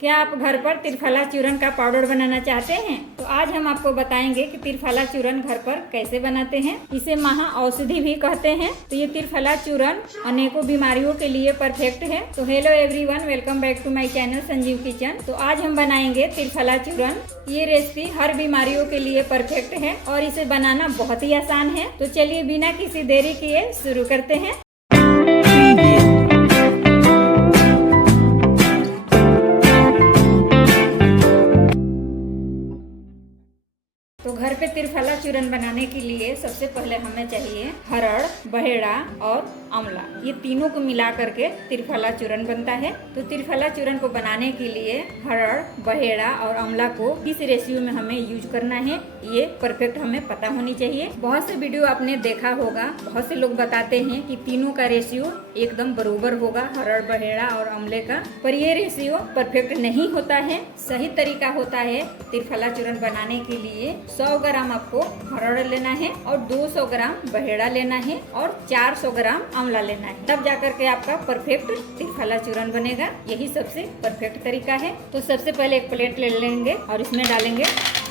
क्या आप घर पर त्रिफला चूर्ण का पाउडर बनाना चाहते हैं? तो आज हम आपको बताएंगे कि त्रिफला चूर्ण घर पर कैसे बनाते हैं। इसे महा औषधि भी कहते हैं। तो ये त्रिफला चूर्ण अनेकों बीमारियों के लिए परफेक्ट है। तो hello everyone, welcome back to my channel Sanjeev kitchen. तो आज हम बनाएंगे त्रिफला चूर्ण। ये रेसिपी हर बीमारियों के लिए परफेक्ट है और इसे बनाना बहुत ही आसान है। तो चलिए बिना किसी देरी किए शुरू करते हैं। तो घर पे त्रिफला चूर्ण बनाने के लिए सबसे पहले हमें चाहिए हरड़, बहेड़ा और आंवला। ये तीनों को मिला करके त्रिफला चूर्ण बनता है। तो त्रिफला चूर्ण को बनाने के लिए हरड़, बहेड़ा और आंवला को किस रेशियो में हमें यूज करना है, ये परफेक्ट हमें पता होनी चाहिए। बहुत से वीडियो आपने देखा होगा, बहुत से लोग बताते हैं कि तीनों का रेशियो एकदम बराबर होगा, हरड़, बहेड़ा और आंवले का। पर ये रेशियो परफेक्ट नहीं होता है। सही तरीका होता है त्रिफला चूर्ण बनाने के लिए 100 ग्राम आपको हरड़ लेना है और 200 ग्राम बहेड़ा लेना है और 400 ग्राम आंवला लेना है। तब जाकर के आपका परफेक्ट त्रिफला चूर्ण बनेगा। यही सबसे परफेक्ट तरीका है। तो सबसे पहले एक प्लेट ले लेंगे और इसमें डालेंगे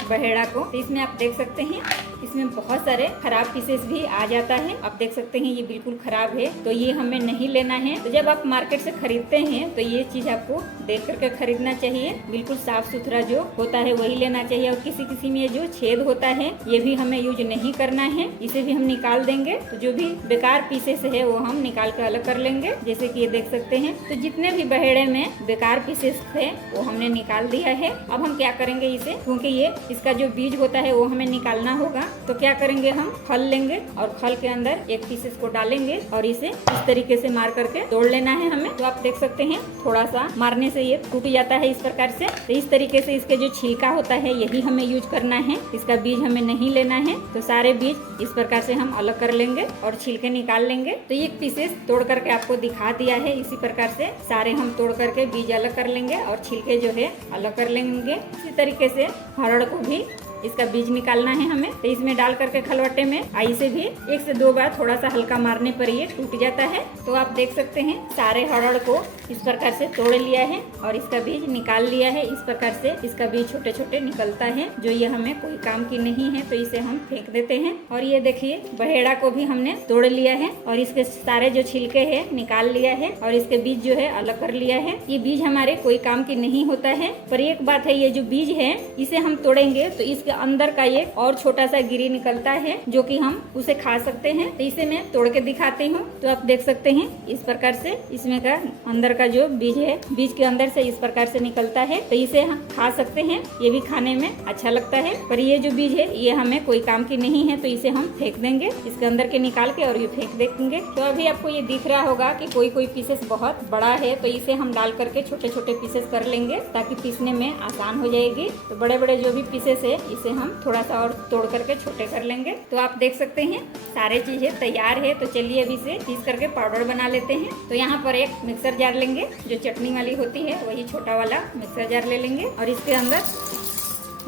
बहेड़ा को। तो इसमें आप देख सकते हैं इसमें बहुत सारे खराब पीसेस भी आ जाता है। आप देख सकते हैं ये बिल्कुल खराब है, तो ये हमें नहीं लेना है। तो जब आप मार्केट से खरीदते हैं तो ये चीज आपको देख करके खरीदना चाहिए। बिल्कुल साफ सुथरा जो होता है वही लेना चाहिए। और किसी किसी में जो छेद होता है ये भी हमें यूज नहीं करना है। इसे भी हम निकाल देंगे। तो जो भी बेकार पीसेस है वो हम निकाल कर अलग कर लेंगे, जैसे कि ये देख सकते हैं। तो जितने भी बहेड़े में बेकार पीसेस थे वो हमने निकाल दिया है। अब हम क्या करेंगे इसे, क्योंकि ये इसका जो बीज होता है वो हमें निकालना होगा। तो क्या करेंगे, हम खल लेंगे और खल के अंदर एक पीसेस को डालेंगे और इसे इस तरीके से मार करके तोड़ लेना है हमें। तो आप देख सकते हैं थोड़ा सा मारने से ये टूट जाता है इस प्रकार से। तो इस तरीके से इसके जो छिलका होता है यही हमें यूज करना है, इसका बीज हमें नहीं लेना है। तो सारे बीज इस प्रकार से हम अलग कर लेंगे और छिलके निकाल लेंगे। तो एक पीसेस तोड़ करके आपको दिखा दिया है। इसी प्रकार से सारे हम तोड़ करके बीज अलग कर लेंगे और छिलके जो है अलग कर लेंगे। इसी तरीके से हरड़ को भी इसका बीज निकालना है हमें। तो इसमें डाल करके खलवट्टे में आई से भी 1 से 2 बार थोड़ा सा हल्का मारने पर ये टूट जाता है। तो आप देख सकते हैं सारे हरड़ को इस प्रकार से तोड़ लिया है और इसका बीज निकाल लिया है। इस प्रकार से इसका बीज छोटे छोटे निकलता है, जो ये हमें कोई काम की नहीं है। तो इसे हम फेंक देते हैं। और ये देखिए बहेड़ा को भी हमने तोड़ लिया है और इसके सारे जो छिलके है निकाल लिया है और इसके बीज जो है अलग कर लिया है। ये बीज हमारे कोई काम की नहीं होता है। पर एक बात है, ये जो बीज है इसे हम तोड़ेंगे तो इसके अंदर का एक और छोटा सा गिरी निकलता है, जो कि हम उसे खा सकते हैं। तो इसे मैं तोड़ के दिखाती हूँ। तो आप देख सकते हैं इस प्रकार से इसमें का अंदर का जो बीज है, बीज के अंदर से इस प्रकार से निकलता है। तो इसे हम खा सकते हैं, ये भी खाने में अच्छा लगता है। पर ये जो बीज है ये हमें कोई काम की नहीं है। तो इसे हम फेंक देंगे, इसके अंदर के निकाल के और ये फेंक देंगे। तो अभी आपको ये दिख रहा होगा कि कोई कोई पीसेस बहुत बड़ा है, तो इसे हम डाल करके छोटे छोटे पीसेस कर लेंगे ताकि पीसने में आसान हो जाएगी। तो बड़े बड़े जो भी पीसेस है इसे हम थोड़ा सा और तोड़ करके छोटे कर लेंगे। तो आप देख सकते हैं सारे चीजें तैयार है। तो चलिए अभी से पीस करके पाउडर बना लेते हैं। तो यहाँ पर एक मिक्सर जार लेंगे, जो चटनी वाली होती है वही छोटा वाला मिक्सर जार ले लेंगे और इसके अंदर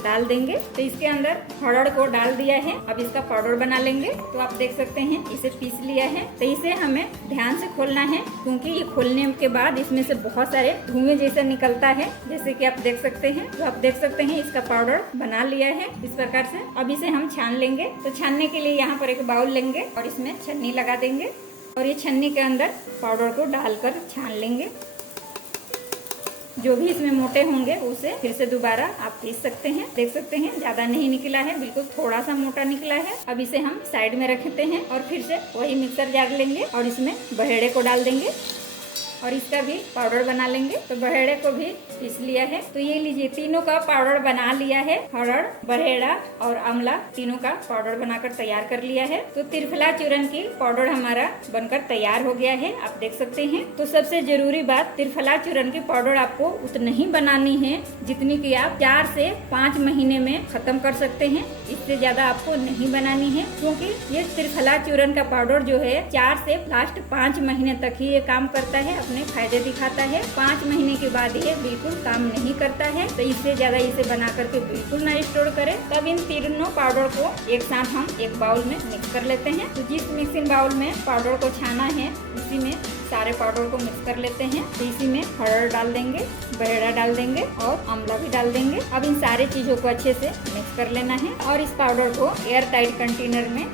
डाल देंगे। तो इसके अंदर हरड़ को डाल दिया है। अब इसका पाउडर बना लेंगे। तो आप देख सकते हैं इसे पीस लिया है। तो इसे हमें ध्यान से खोलना है, क्योंकि ये खोलने के बाद इसमें से बहुत सारे धुएं जैसा निकलता है, जैसे कि आप देख सकते हैं। तो आप देख सकते हैं इसका पाउडर बना लिया है इस प्रकार से। अब इसे हम छान लेंगे। तो छानने के लिए यहाँ पर एक बाउल लेंगे और इसमें छन्नी लगा देंगे और ये छन्नी के अंदर पाउडर को डालकर छान लेंगे। जो भी इसमें मोटे होंगे उसे फिर से दोबारा आप पीस सकते हैं। देख सकते हैं ज्यादा नहीं निकला है, बिल्कुल थोड़ा सा मोटा निकला है। अब इसे हम साइड में रखते हैं और फिर से वही मिक्सर जार लेंगे और इसमें बहेड़े को डाल देंगे और इसका भी पाउडर बना लेंगे। तो बहेड़े को भी पीस लिया है। तो ये लीजिए तीनों का पाउडर बना लिया है। हरड़, बहेड़ा और आंवला तीनों का पाउडर बनाकर तैयार कर लिया है। तो त्रिफला चूर्ण की पाउडर हमारा बनकर तैयार हो गया है, आप देख सकते हैं। तो सबसे जरूरी बात, त्रिफला चूर्ण की पाउडर आपको उतनी ही बनानी है जितनी की आप 4 से 5 महीने में खत्म कर सकते हैं। इससे ज्यादा आपको नहीं बनानी है, क्योंकि ये त्रिफला चूर्ण का पाउडर जो है 4 से लास्ट 5 महीने तक ही ये काम करता है अपने फायदे दिखाता है। 5 महीने के बाद ये बिल्कुल काम नहीं करता है, तो इससे ज्यादा इसे बना करके बिल्कुल ना स्टोर करें। तब इन तीनों पाउडर को एक साथ हम एक बाउल में मिक्स कर लेते हैं। तो जिस मिक्सिंग बाउल में पाउडर को छाना है उसी में सारे पाउडर को मिक्स कर लेते हैं। तो इसी में हरड़ डाल देंगे, बहेड़ा डाल देंगे और आंवला भी डाल देंगे। अब इन सारे चीजों को अच्छे से मिक्स कर लेना है और इस पाउडर को एयर टाइट कंटेनर में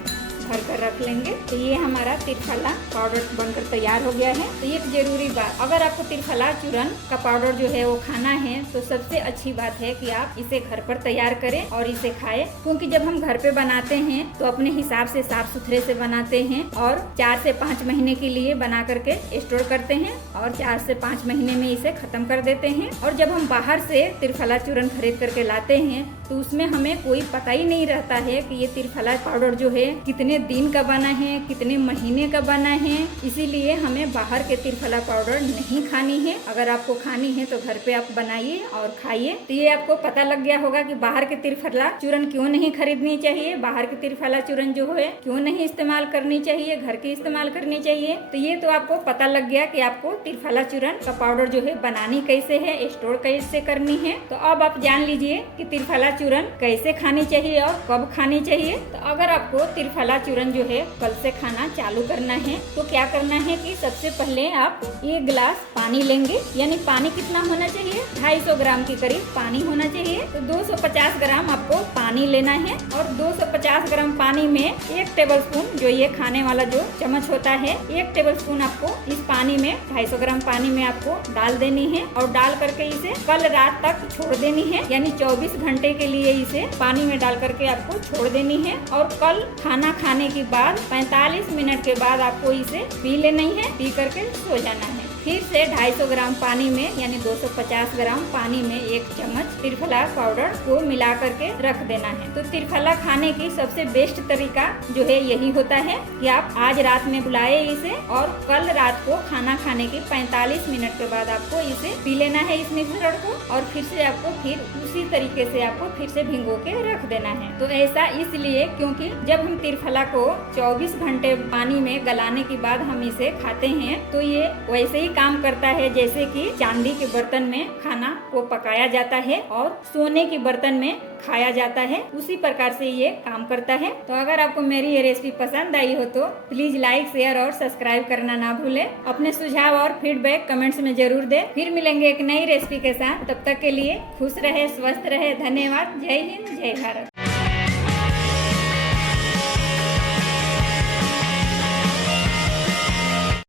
भर कर रख लेंगे। तो ये हमारा त्रिफला पाउडर बनकर तैयार हो गया है। तो एक जरूरी बात, अगर आपको त्रिफला चूर्ण का पाउडर जो है वो खाना है तो सबसे अच्छी बात है कि आप इसे घर पर तैयार करें और इसे खाएं, क्योंकि जब हम घर पे बनाते हैं तो अपने हिसाब से साफ सुथरे से बनाते हैं और 4 से 5 महीने के लिए बना करके स्टोर करते हैं और 4 से 5 महीने में इसे खत्म कर देते हैं। और जब हम बाहर से त्रिफला चूर्ण खरीद करके लाते हैं तो उसमें हमें कोई पता ही नहीं रहता है कि ये त्रिफला पाउडर जो है कितने दिन का बना है, कितने महीने का बना है। इसीलिए हमें बाहर के त्रिफला पाउडर नहीं खानी है। अगर आपको खानी है तो घर पे आप बनाइए और खाइए। तो ये आपको पता लग गया होगा कि बाहर के त्रिफला चूर्ण क्यों नहीं खरीदनी चाहिए, बाहर के त्रिफला चूर्ण जो है क्यों नहीं इस्तेमाल करनी चाहिए, घर के इस्तेमाल करनी चाहिए। तो ये तो आपको पता लग गया कि आपको त्रिफला चूर्ण का पाउडर जो है बनानी कैसे है, स्टोर कैसे करनी है। तो अब आप जान लीजिए कि त्रिफला चूर्ण कैसे खानी चाहिए और कब खानी चाहिए। तो अगर आपको त्रिफला चूर्ण जो है कल से खाना चालू करना है तो क्या करना है कि सबसे पहले आप 1 गिलास पानी लेंगे। यानी पानी कितना होना चाहिए, 250 ग्राम के करीब पानी होना चाहिए। तो 250 ग्राम आपको पानी लेना है और 250 ग्राम पानी में 1 टेबलस्पून जो ये खाने वाला जो चम्मच होता है, 1 टेबलस्पून आपको इस पानी में 250 ग्राम पानी में आपको डाल देनी है और डाल करके इसे कल रात तक छोड़ देनी है। यानी 24 घंटे के लिए इसे पानी में डाल करके आपको छोड़ देनी है और कल खाना खाने के बाद 45 मिनट के बाद आपको इसे पी लेना है। पी करके सो जाना है। फिर से 250 ग्राम पानी में यानी 250 ग्राम पानी में 1 चम्मच त्रिफला पाउडर को मिला करके रख देना है। तो त्रिफला खाने की सबसे बेस्ट तरीका जो है यही होता है कि आप आज रात में बुलाए इसे और कल रात को खाना खाने के 45 मिनट के बाद आपको इसे पी लेना है इस मिश्रण को और फिर से आपको फिर उसी तरीके से आपको फिर से भिगो के रख देना है। तो ऐसा इसलिए क्योंकि जब हम त्रिफला को 24 घंटे पानी में गलाने के बाद हम इसे खाते हैं तो ये वैसे ही काम करता है जैसे कि चांदी के बर्तन में खाना को पकाया जाता है और सोने के बर्तन में खाया जाता है, उसी प्रकार से ये काम करता है। तो अगर आपको मेरी ये रेसिपी पसंद आई हो तो प्लीज लाइक, शेयर और सब्सक्राइब करना ना भूलें। अपने सुझाव और फीडबैक कमेंट्स में जरूर दें। फिर मिलेंगे एक नई रेसिपी के साथ। तब तक के लिए खुश रहे, स्वस्थ रहे। धन्यवाद। जय हिंद, जय भारत।